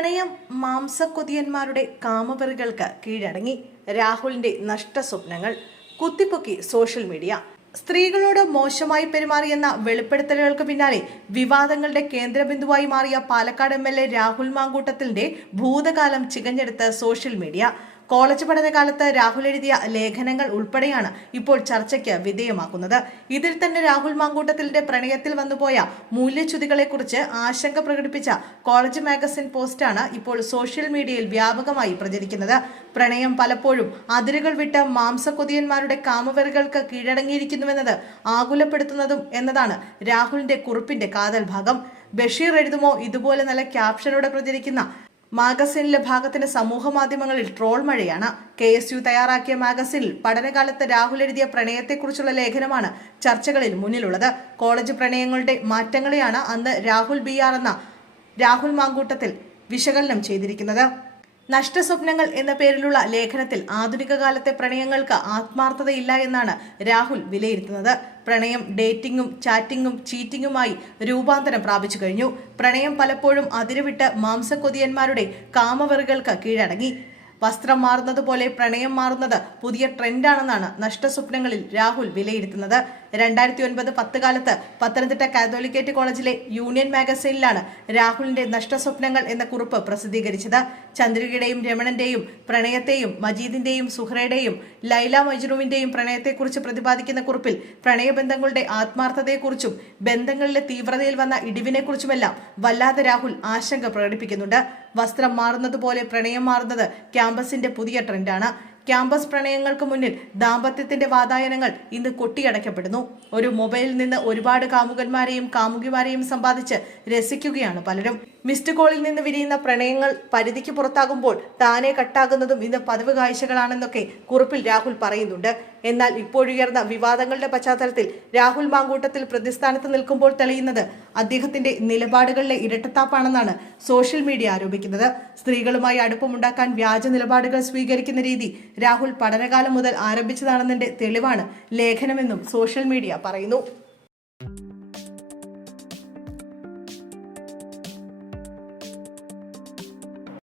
പ്രണയം മാംസക്കൊതിയന്മാരുടെ കാമവെറികൾക്ക് കീഴടങ്ങി രാഹുലിന്റെ നഷ്ടസ്വപ്നങ്ങൾ കുത്തിപ്പൊക്കി സോഷ്യൽ മീഡിയ. സ്ത്രീകളോട് മോശമായി പെരുമാറിയെന്ന വെളിപ്പെടുത്തലുകൾക്ക് പിന്നാലെ വിവാദങ്ങളുടെ കേന്ദ്രബിന്ദുവായി മാറിയ Palakkad M L A Rahul മാങ്കൂട്ടത്തിന്റെ ഭൂതകാലം ചികഞ്ഞെടുത്ത് സോഷ്യൽ മീഡിയ. കോളേജ് പഠനകാലത്ത് രാഹുൽ എഴുതിയ ലേഖനങ്ങൾ ഉൾപ്പെടെയാണ് ഇപ്പോൾ ചർച്ചയ്ക്ക് വിധേയമാക്കുന്നത്. ഇതിൽ തന്നെ രാഹുൽ മാങ്കൂട്ടത്തിലെ പ്രണയത്തിൽ വന്നുപോയ മൂല്യച്യുതികളെക്കുറിച്ച് ആശങ്ക പ്രകടിപ്പിച്ച കോളേജ് മാഗസിൻ പോസ്റ്റാണ് ഇപ്പോൾ സോഷ്യൽ മീഡിയയിൽ വ്യാപകമായി പ്രചരിക്കുന്നത്. പ്രണയം പലപ്പോഴും അതിരുകൾ വിട്ട് മാംസക്കൊതിയന്മാരുടെ കാമവെറികൾക്ക് കീഴടങ്ങിയിരിക്കുന്നുവെന്നത് ആകുലപ്പെടുത്തുന്നതും എന്നതാണ് രാഹുലിന്റെ കുറിപ്പിന്റെ കാതൽ ഭാഗം ബഷീർ എഴുതുമോ ഇതുപോലെ നല്ല ക്യാപ്ഷനോടെ പ്രചരിക്കുന്ന മാഗസിനിലെ ഭാഗത്തിന് സമൂഹ മാധ്യമങ്ങളിൽ ട്രോൾ മഴയാണ്. കെ എസ് യു തയ്യാറാക്കിയ മാഗസിനിൽ പഠനകാലത്ത് രാഹുൽ എഴുതിയ പ്രണയത്തെക്കുറിച്ചുള്ള ലേഖനമാണ് ചർച്ചകളിൽ മുന്നിലുള്ളത്. കോളേജ് പ്രണയങ്ങളുടെ മാറ്റങ്ങളെയാണ് അന്ന് രാഹുൽ ബി ആർ എന്ന രാഹുൽ മാങ്കൂട്ടത്തിൽ വിശകലനം ചെയ്തിരിക്കുന്നത്. നഷ്ടസ്വപ്നങ്ങൾ എന്ന പേരിലുള്ള ലേഖനത്തിൽ ആധുനിക കാലത്തെ പ്രണയങ്ങൾക്ക് ആത്മാർത്ഥതയില്ല എന്നാണ് രാഹുൽ വിലയിരുത്തുന്നത്. പ്രണയം ഡേറ്റിംഗും ചാറ്റിംഗും ചീറ്റിംഗുമായി രൂപാന്തരം പ്രാപിച്ചു കഴിഞ്ഞു. പ്രണയം പലപ്പോഴും അതിരുവിട്ട് മാംസക്കൊതിയന്മാരുടെ കാമവറികൾക്ക് കീഴടങ്ങി. വസ്ത്രം മാറുന്നതുപോലെ പ്രണയം മാറുന്നത് പുതിയ ട്രെൻഡാണെന്നാണ് നഷ്ടസ്വപ്നങ്ങളിൽ രാഹുൽ വിലയിരുത്തുന്നത്. രണ്ടായിരത്തി ഒൻപത് പത്ത് കാലത്ത് പത്തനംതിട്ട കാതോലിക്കേറ്റ് കോളേജിലെ യൂണിയൻ മാഗസീനിലാണ് രാഹുലിന്റെ നഷ്ടസ്വപ്നങ്ങൾ എന്ന കുറിപ്പ് പ്രസിദ്ധീകരിച്ചത്. ചന്ദ്രികയുടെയും രമണന്റെയും പ്രണയത്തെയും മജീദിന്റെയും സുഹ്രയുടെയും ലൈല മജ്നുവിന്റെയും പ്രണയത്തെക്കുറിച്ച് പ്രതിപാദിക്കുന്ന കുറിപ്പിൽ പ്രണയബന്ധങ്ങളുടെ ആത്മാർത്ഥതയെക്കുറിച്ചും ബന്ധങ്ങളിലെ തീവ്രതയിൽ വന്ന ഇടിവിനെക്കുറിച്ചുമെല്ലാം വല്ലാതെ രാഹുൽ ആശങ്ക പ്രകടിപ്പിക്കുന്നുണ്ട്. വസ്ത്രം മാറുന്നതുപോലെ പ്രണയം മാറുന്നത് ക്യാമ്പസിന്റെ പുതിയ ട്രെൻഡാണ്. ക്യാമ്പസ് പ്രണയങ്ങൾക്ക് മുന്നിൽ ദാമ്പത്യത്തിന്റെ വാതായനങ്ങൾ ഇന്ന് കൊട്ടിയടയ്ക്കപ്പെടുന്നു. ഒരു മൊബൈലിൽ നിന്ന് ഒരുപാട് കാമുകന്മാരെയും കാമുകിമാരെയും സമ്പാദിച്ച് രസിക്കുകയാണ് പലരും. മിസ്ഡ് കോളിൽ നിന്ന് വിരിയുന്ന പ്രണയങ്ങൾ പരിധിക്ക് പുറത്താകുമ്പോൾ താനെ കട്ടാകുന്നതും ഇന്ന് പതിവ് കാഴ്ചകളാണെന്നൊക്കെ കുറിപ്പിൽ രാഹുൽ പറയുന്നുണ്ട്. എന്നാൽ ഇപ്പോഴുയർന്ന വിവാദങ്ങളുടെ പശ്ചാത്തലത്തിൽ രാഹുൽ മാങ്കൂട്ടത്തിൽ പ്രതിസ്ഥാനത്ത് നിൽക്കുമ്പോൾ തെളിയുന്നത് അദ്ദേഹത്തിന്റെ നിലപാടുകളിലെ ഇരട്ടത്താപ്പാണെന്നാണ് സോഷ്യൽ മീഡിയ ആരോപിക്കുന്നത്. സ്ത്രീകളുമായി അടുപ്പമുണ്ടാക്കാൻ വ്യാജ നിലപാടുകൾ സ്വീകരിക്കുന്ന രീതി രാഹുൽ പഠനകാലം മുതൽ ആരംഭിച്ചതാണെന്നതിന്റെ തെളിവാണ് ലേഖനമെന്നും സോഷ്യൽ മീഡിയ പറയുന്നു.